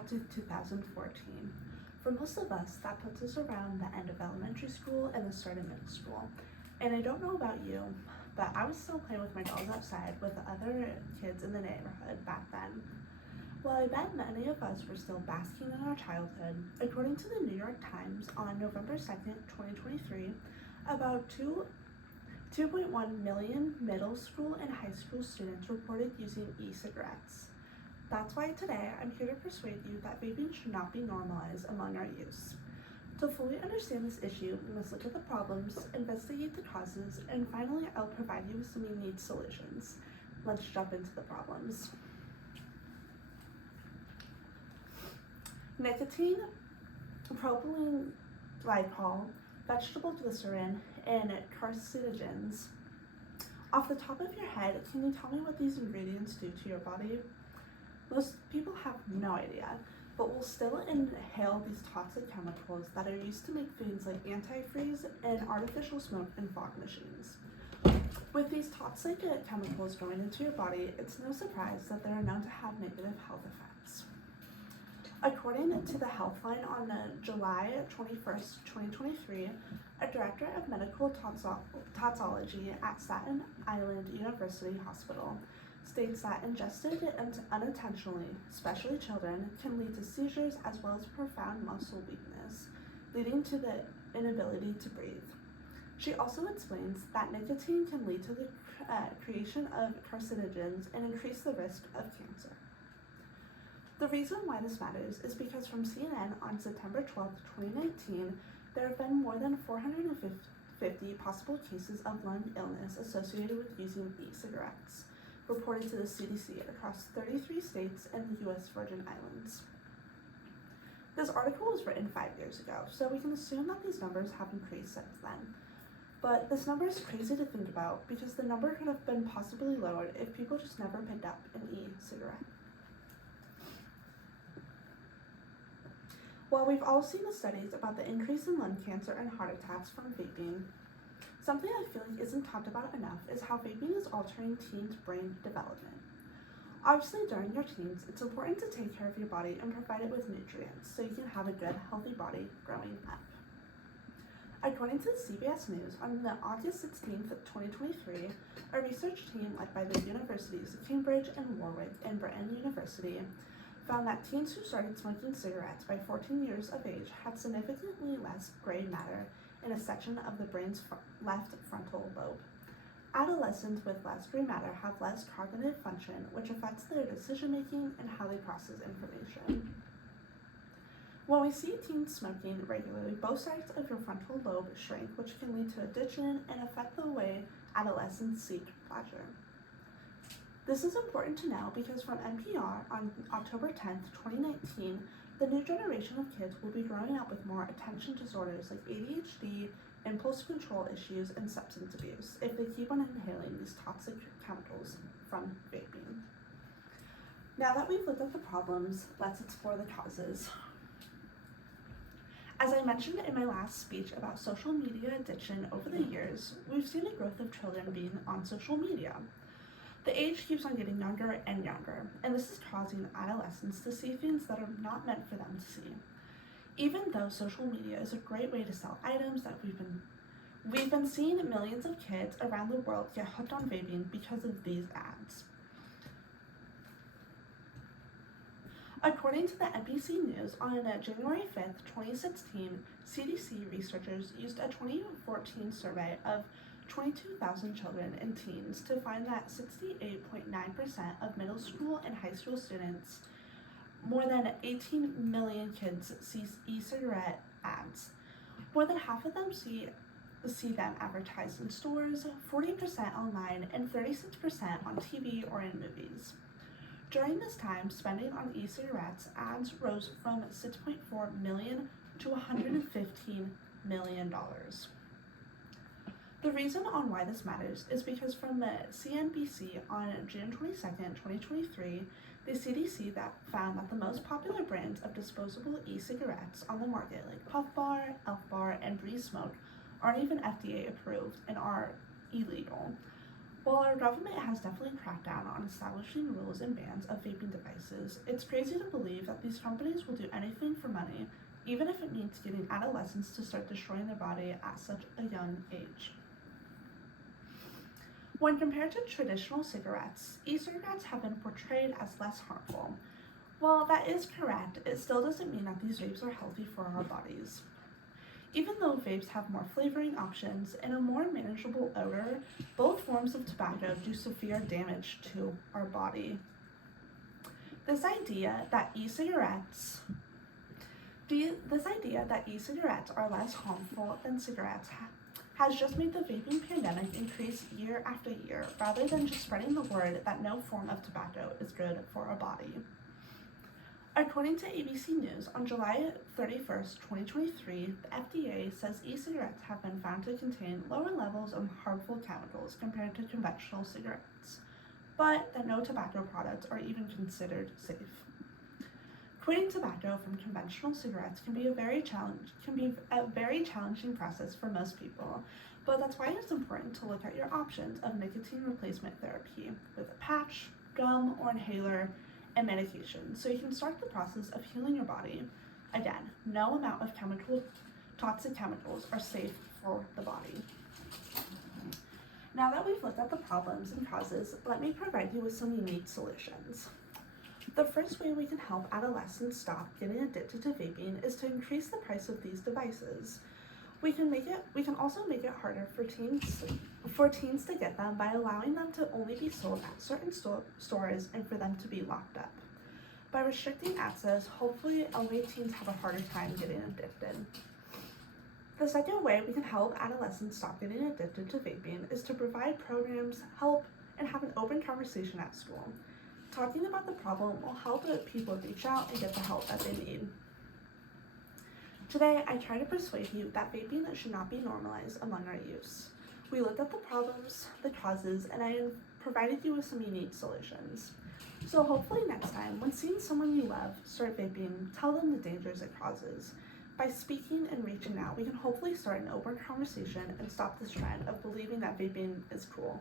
back to 2014. For most of us, that puts us around the end of elementary school and the start of middle school. And I don't know about you, but I was still playing with my dolls outside with other kids in the neighborhood back then. Well, I bet many of us were still basking in our childhood. According to the New York Times on November 2nd, 2023, about 2.1 million middle school and high school students reported using e-cigarettes. That's why today I'm here to persuade you that vaping should not be normalized among our youth. To fully understand this issue, we must look at the problems, investigate the causes, and finally I'll provide you with some unique solutions. Let's jump into the problems. Nicotine, propylene glycol, vegetable glycerin, and carcinogens. Off the top of your head, can you tell me what these ingredients do to your body? Most people have no idea, but will still inhale these toxic chemicals that are used to make foods like antifreeze and artificial smoke in fog machines. With these toxic chemicals going into your body, it's no surprise that they are known to have negative health effects. According to the Healthline on July 21st, 2023, a director of medical toxicology at Staten Island University Hospital states that ingested unintentionally, especially children, can lead to seizures as well as profound muscle weakness, leading to the inability to breathe. She also explains that nicotine can lead to the creation of carcinogens and increase the risk of cancer. The reason why this matters is because from CNN on September 12, 2019, there have been more than 450 possible cases of lung illness associated with using e-cigarettes, reported to the CDC across 33 states and the U.S. Virgin Islands. This article was written 5 years ago, so we can assume that these numbers have increased since then. But this number is crazy to think about because the number could have been possibly lowered if people just never picked up an e-cigarette. While we've all seen the studies about the increase in lung cancer and heart attacks from vaping, something I feel like isn't talked about enough is how vaping is altering teens' brain development. Obviously, during your teens, it's important to take care of your body and provide it with nutrients so you can have a good, healthy body growing up. According to CBS News, on August 16th, 2023, a research team led by the universities of Cambridge and Warwick and Britten University found that teens who started smoking cigarettes by 14 years of age had significantly less gray matter in a section of the brain's left frontal lobe. Adolescents with less gray matter have less cognitive function, which affects their decision-making and how they process information. When we see teens smoking regularly, both sides of your frontal lobe shrink, which can lead to addiction and affect the way adolescents seek pleasure. This is important to know because from NPR on October 10th, 2019, the new generation of kids will be growing up with more attention disorders like ADHD, impulse control issues, and substance abuse if they keep on inhaling these toxic chemicals from vaping. Now that we've looked at the problems, let's explore the causes. As I mentioned in my last speech about social media addiction over the years, we've seen a growth of children being on social media. The age keeps on getting younger and younger, and this is causing adolescents to see things that are not meant for them to see. Even though social media is a great way to sell items that we've been seeing millions of kids around the world get hooked on vaping because of these ads. According to the NBC News, on January 5th, 2016, CDC researchers used a 2014 survey of 22,000 children and teens to find that 68.9% of middle school and high school students, more than 18 million kids, see e-cigarette ads. More than half of them see them advertised in stores, 40% online, and 36% on TV or in movies. During this time, spending on e-cigarettes ads rose from $6.4 million to $115 million. The reason on why this matters is because from CNBC on June 22nd, 2023, the CDC found that the most popular brands of disposable e-cigarettes on the market, like Puff Bar, Elf Bar, and Breeze Smoke, aren't even FDA approved and are illegal. While our government has definitely cracked down on establishing rules and bans of vaping devices, it's crazy to believe that these companies will do anything for money, even if it means getting adolescents to start destroying their body at such a young age. When compared to traditional cigarettes, e-cigarettes have been portrayed as less harmful. While that is correct, it still doesn't mean that these vapes are healthy for our bodies. Even though vapes have more flavoring options and a more manageable odor, both forms of tobacco do severe damage to our body. This idea that e-cigarettes are less harmful than cigarettes has just made the vaping pandemic increase year after year, rather than just spreading the word that no form of tobacco is good for our body. According to ABC News, on July 31st, 2023, the FDA says e-cigarettes have been found to contain lower levels of harmful chemicals compared to conventional cigarettes, but that no tobacco products are even considered safe. Quitting tobacco from conventional cigarettes can be a very challenging process for most people, but that's why it's important to look at your options of nicotine replacement therapy with a patch, gum, or inhaler, and medication, so you can start the process of healing your body. Again, no amount of toxic chemicals are safe for the body. Now that we've looked at the problems and causes, let me provide you with some unique solutions. The first way we can help adolescents stop getting addicted to vaping is to increase the price of these devices. We can also make it harder for teens to get them by allowing them to only be sold at certain stores and for them to be locked up. By restricting access, hopefully only teens have a harder time getting addicted. The second way we can help adolescents stop getting addicted to vaping is to provide programs, help, and have an open conversation at school. Talking about the problem will help people reach out and get the help that they need. Today, I try to persuade you that vaping should not be normalized among our youth. We looked at the problems, the causes, and I provided you with some unique solutions. So hopefully next time, when seeing someone you love start vaping, tell them the dangers it causes. By speaking and reaching out, we can hopefully start an open conversation and stop this trend of believing that vaping is cool.